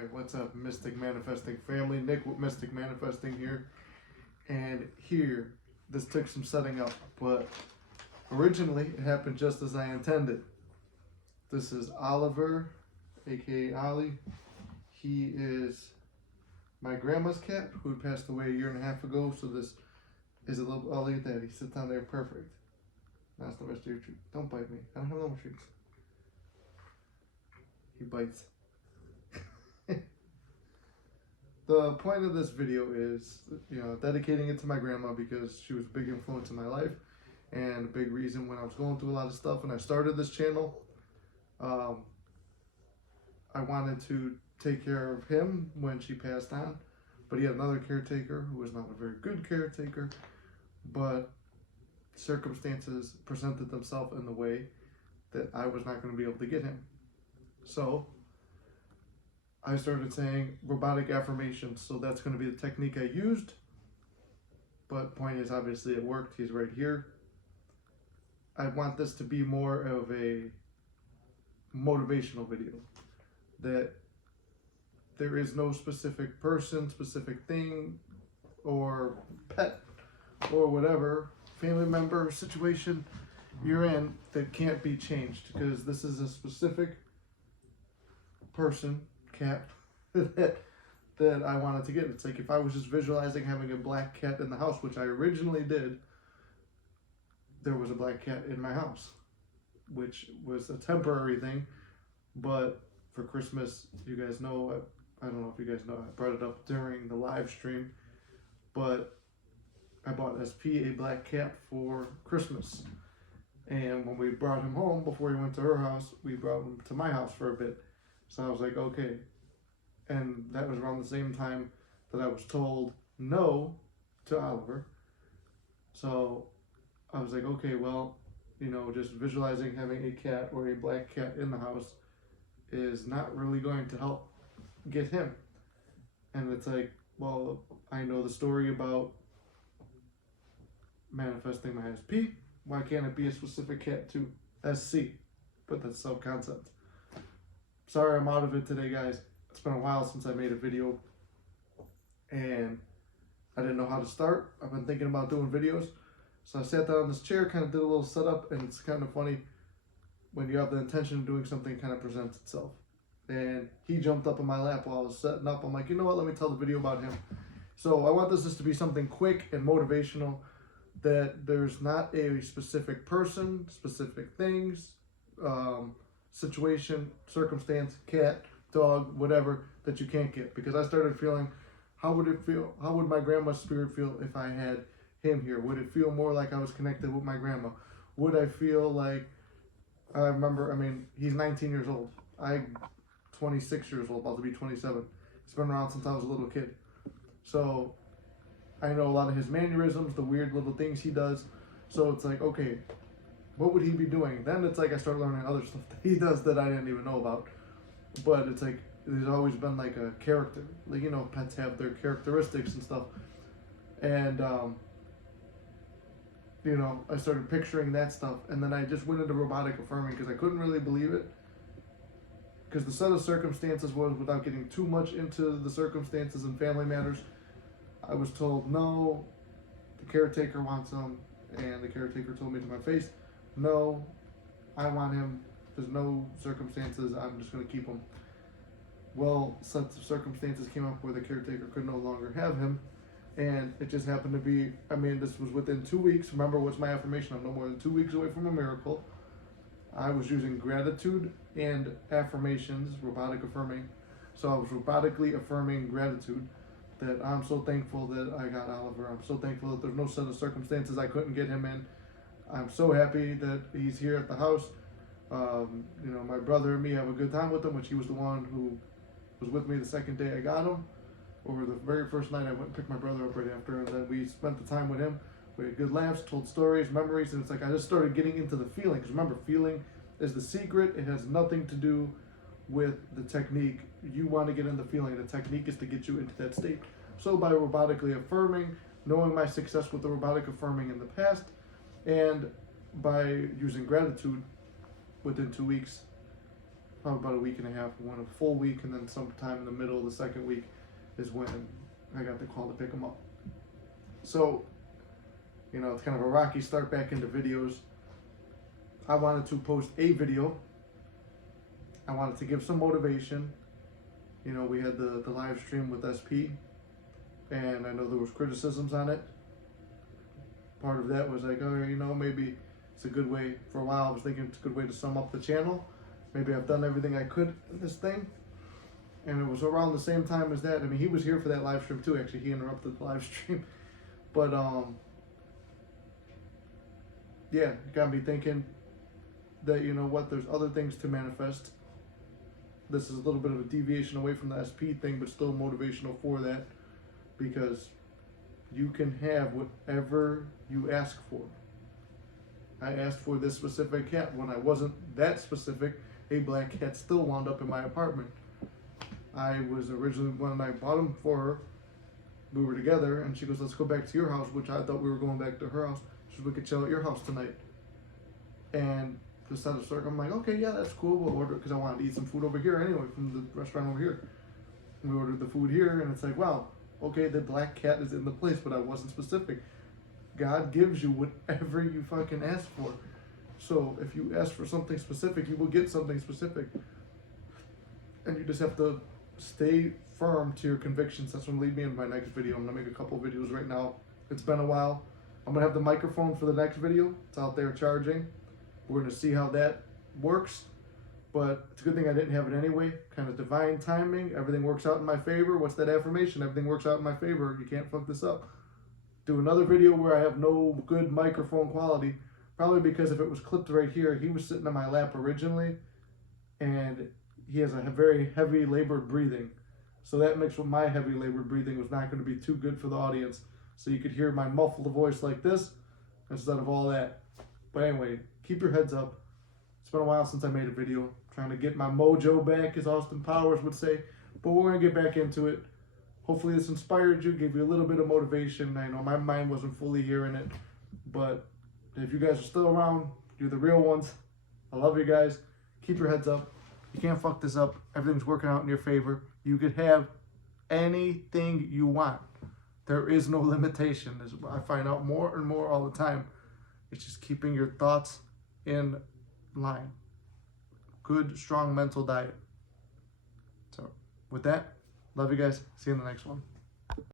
Alright, what's up, Mystic Manifesting family? Nick with Mystic Manifesting here. And here, this took some setting up, but originally it happened just as I intended. This is Oliver, aka Ollie. He is my grandma's cat who had passed away a year and a half ago, so this is a little, oh, look at that, he sits down there perfect. That's the rest of your treat. Don't bite me, I don't have no more treats. He bites. The point of this video is, dedicating it to my grandma because she was a big influence in my life and a big reason when I was going through a lot of stuff when I started this channel. I wanted to take care of him when she passed on, but he had another caretaker who was not a very good caretaker, but circumstances presented themselves in the way that I was not going to be able to get him. So I started saying robotic affirmations, so that's going to be the technique I used. But point is, obviously it worked. He's right here. I want this to be more of a motivational video, that there is no specific person, specific thing, or pet, or whatever, family member, situation you're in that can't be changed, because this is a specific person, cat, that I wanted to get. It's like if I was just visualizing having a black cat in the house, which I originally did, there was a black cat in my house, which was a temporary thing. But for Christmas, you guys know, I don't know if you guys know, I brought it up during the live stream, but I bought SP a black cat for Christmas. And when we brought him home, before he went to her house, we brought him to my house for a bit. So I was like, okay. And that was around the same time that I was told no to Oliver. So I was like, okay, well, just visualizing having a cat or a black cat in the house is not really going to help get him. And it's like, well, I know the story about manifesting my SP. Why can't it be a specific cat too? SC. But that's sub-concept. Sorry I'm out of it today, guys. It's been a while since I made a video and I didn't know how to start. I've been thinking about doing videos. So I sat down in this chair, kind of did a little setup, and it's kind of funny when you have the intention of doing something, kind of presents itself. And he jumped up in my lap while I was setting up. I'm like, you know what, let me tell the video about him. So I want this just to be something quick and motivational, that there's not a specific person, specific things, situation, circumstance, cat, dog, whatever, that you can't get. Because I started feeling, how would it feel, how would my grandma's spirit feel if I had him here? Would it feel more like I was connected with my grandma? Would I feel like, I remember, he's 19 years old. I'm 26 years old, about to be 27. He's been around since I was a little kid. So I know a lot of his mannerisms, the weird little things he does. So it's like, okay, what would he be doing? Then it's like I start learning other stuff that he does that I didn't even know about. But it's like, there's always been like a character. Like, pets have their characteristics and stuff. And, I started picturing that stuff. And then I just went into robotic affirming because I couldn't really believe it. Because the set of circumstances was, without getting too much into the circumstances and family matters, I was told, no, the caretaker wants him. And the caretaker told me to my face, no, I want him. There's no circumstances, I'm just going to keep him. Well, sets of circumstances came up where the caretaker could no longer have him. And it just happened to be, this was within 2 weeks. Remember, what's my affirmation? I'm no more than 2 weeks away from a miracle. I was using gratitude and affirmations, robotic affirming. So I was robotically affirming gratitude, that I'm so thankful that I got Oliver. I'm so thankful that there's no set of circumstances I couldn't get him in. I'm so happy that he's here at the house. My brother and me have a good time with him, which he was the one who was with me the second day I got him. Or the very first night I went and picked my brother up right after, and then we spent the time with him. We had good laughs, told stories, memories, and it's like I just started getting into the feelings. Remember, feeling is the secret. It has nothing to do with the technique. You want to get into feeling. The technique is to get you into that state. So by robotically affirming, knowing my success with the robotic affirming in the past, and by using gratitude, within 2 weeks, probably about a week and a half. We went a full week, and then sometime in the middle of the second week is when I got the call to pick him up. So, you know, it's kind of a rocky start back into videos. I wanted to post a video. I wanted to give some motivation. You know, we had the live stream with SP, and I know there was criticisms on it. Part of that was like, oh, you know, maybe it's a good way. For a while, I was thinking it's a good way to sum up the channel. Maybe I've done everything I could in this thing. And it was around the same time as that. I mean, he was here for that live stream too. Actually, he interrupted the live stream. But, yeah, it got me thinking that, you know what, there's other things to manifest. This is a little bit of a deviation away from the SP thing, but still motivational for that, because you can have whatever you ask for. I asked for this specific cat. When I wasn't that specific, a black cat still wound up in my apartment. I was originally, when I bought him for her, we were together, and she goes, let's go back to your house, which I thought we were going back to her house, so we could chill at your house tonight. And to set a circle, I'm like, okay, yeah, that's cool, we'll order it, because I wanted to eat some food over here anyway, from the restaurant over here. We ordered the food here, and it's like, wow, okay, the black cat is in the place, but I wasn't specific. God gives you whatever you fucking ask for. So if you ask for something specific, you will get something specific. And you just have to stay firm to your convictions. That's gonna lead me into my next video. I'm gonna make a couple of videos right now. It's been a while. I'm gonna have the microphone for the next video. It's out there charging. We're gonna see how that works. But it's a good thing I didn't have it anyway. Kind of divine timing. Everything works out in my favor. What's that affirmation? Everything works out in my favor. You can't fuck this up. Do another video where I have no good microphone quality. Probably because if it was clipped right here, he was sitting on my lap originally. And he has a very heavy labored breathing. So that makes what my heavy labored breathing was not going to be too good for the audience. So you could hear my muffled voice like this instead of all that. But anyway, keep your heads up. It's been a while since I made a video. Trying to get my mojo back, as Austin Powers would say. But we're going to get back into it. Hopefully this inspired you, gave you a little bit of motivation. I know my mind wasn't fully hearing it. But if you guys are still around, you're the real ones. I love you guys. Keep your heads up. You can't fuck this up. Everything's working out in your favor. You could have anything you want. There is no limitation. As I find out more and more all the time. It's just keeping your thoughts in line. Good, strong mental diet. So, with that, love you guys. See you in the next one.